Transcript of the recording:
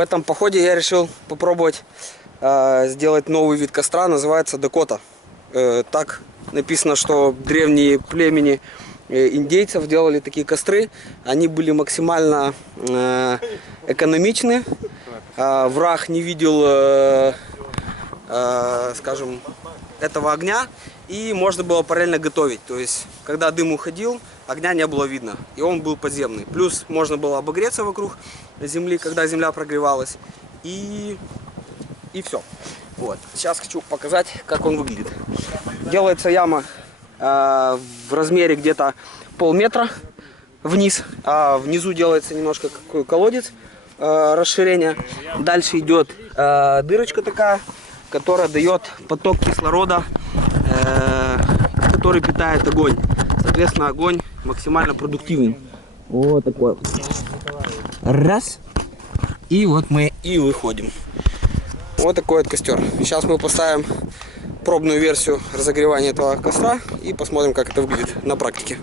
В этом походе я решил попробовать сделать новый вид костра, называется Дакота. Так написано, что древние племени индейцев делали такие костры. Они были максимально экономичны. Враг не видел, скажем, этого огня, и можно было параллельно готовить. То есть, когда дым уходил, огня не было видно, и он был подземный. Плюс можно было обогреться вокруг земли, когда земля прогревалась, и все. Вот. Сейчас хочу показать, как он выглядит. Делается яма в размере где-то полметра вниз, а внизу делается немножко какой колодец, расширение. Дальше идет дырочка такая, которая дает поток кислорода, который питает огонь. Соответственно, огонь максимально продуктивен. Вот такой вот. Раз. И вот мы и выходим. Вот такой вот костер. Сейчас мы поставим пробную версию разогревания этого костра и посмотрим, как это выглядит на практике.